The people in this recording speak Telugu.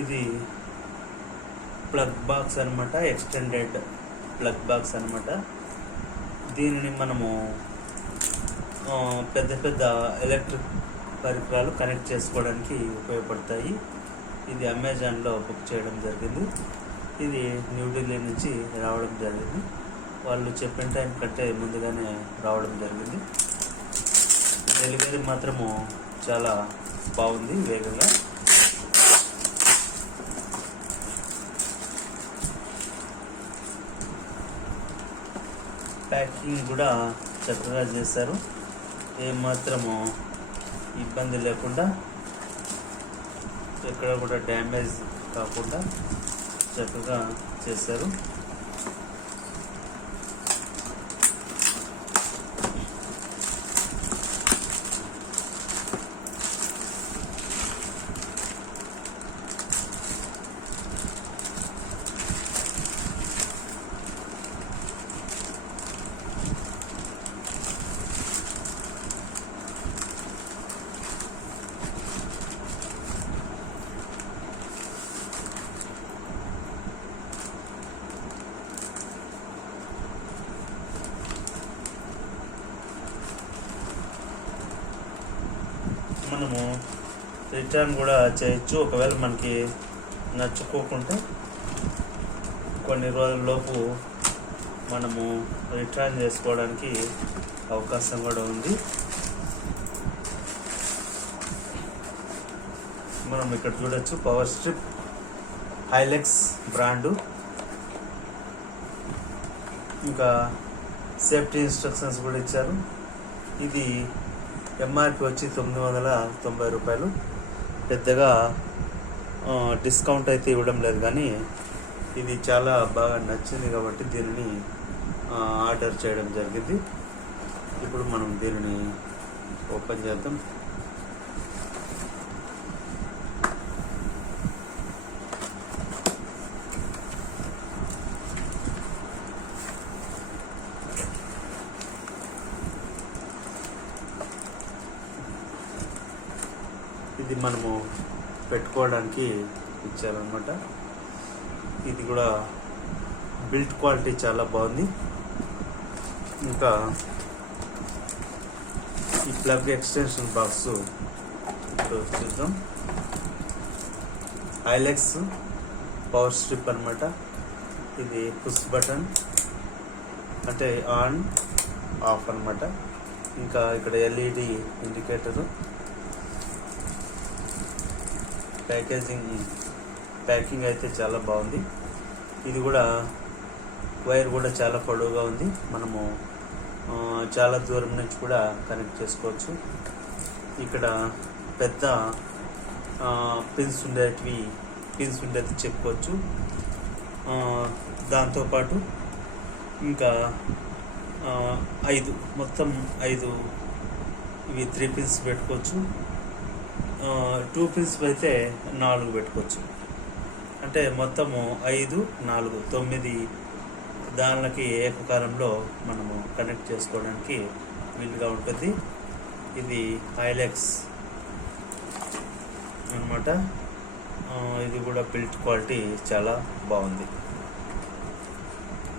ఇది ప్లగ్ బాక్స్ అనమాట, ఎక్స్టెండెడ్ ప్లగ్ బాక్స్ అనమాట. దీనిని మనము పెద్ద పెద్ద ఎలక్ట్రిక్ పరికరాలు కనెక్ట్ చేసుకోవడానికి ఉపయోగపడతాయి. ఇది అమెజాన్లో బుక్ చేయడం జరిగింది. ఇది న్యూఢిల్లీ నుంచి రావడం జరిగింది. వాళ్ళు చెప్పిన టైం కంటే ముందుగానే రావడం జరిగింది. డెలివరీ మాత్రము చాలా బాగుంది, వేగంగా. ప్యాకింగ్ కూడా చక్కగా చేశారు. ఏమాత్రము ఇబ్బంది లేకుండా, ఎక్కడ కూడా డ్యామేజ్ కాకుండా చక్కగా చేశారు. మనము రిటర్న్ కూడా చేయొచ్చు. ఒకవేళ మనకి నచ్చుకోకుంటే కొన్ని రోజుల్లోపు మనము రిటర్న్ చేసుకోవడానికి అవకాశం కూడా ఉంది. మనం ఇక్కడ చూడొచ్చు, పవర్ స్ట్రిప్ హైలెక్స్ బ్రాండు. ఇంకా సేఫ్టీ ఇన్స్ట్రక్షన్స్ కూడా ఇచ్చారు. ఇది ఎంఆర్పి వచ్చి 990 రూపాయలు. పెద్దగా డిస్కౌంట్ అయితే ఇవ్వడం లేదు, కానీ ఇది చాలా బాగా నచ్చింది కాబట్టి దీనిని ఆర్డర్ చేయడం జరిగింది. ఇప్పుడు మనం దీనిని ఓపెన్ చేద్దాం. ఇది మనము పెట్టుకోవడానికి ఇచ్చారనమాట. ఇది కూడా బిల్ట్ క్వాలిటీ చాలా బాగుంది. ఇంకా ఈ ప్లగ్ ఎక్స్టెన్షన్ బాక్స్ ఇప్పుడు చూద్దాం. హైలెక్స్ పవర్ స్ట్రిప్ అనమాట. ఇది పుష్ బటన్, అంటే ఆన్ ఆఫ్ అనమాట. ఇంకా ఇక్కడ ఎల్ఈడి ఇండికేటరు. ప్యాకింగ్ అయితే చాలా బాగుంది. ఇది కూడా వైర్ కూడా చాలా పొడవుగా ఉంది. మనము చాలా దూరం నుంచి కూడా కనెక్ట్ చేసుకోవచ్చు. ఇక్కడ పెద్ద పిన్స్ ఉండేది చెప్పుకోవచ్చు. దాంతోపాటు ఇంకా 5 ఇవి 3 పిన్స్ పెట్టుకోవచ్చు. 2 పిన్స్ అయితే 4 పెట్టుకోవచ్చు. అంటే మొత్తము 5, 4, 9 దానికి ఏకకాలంలో మనము కనెక్ట్ చేసుకోవడానికి వీలుగా ఉంటుంది. ఇది హైలెక్స్ అనమాట. ఇది కూడా బిల్ట్ క్వాలిటీ చాలా బాగుంది.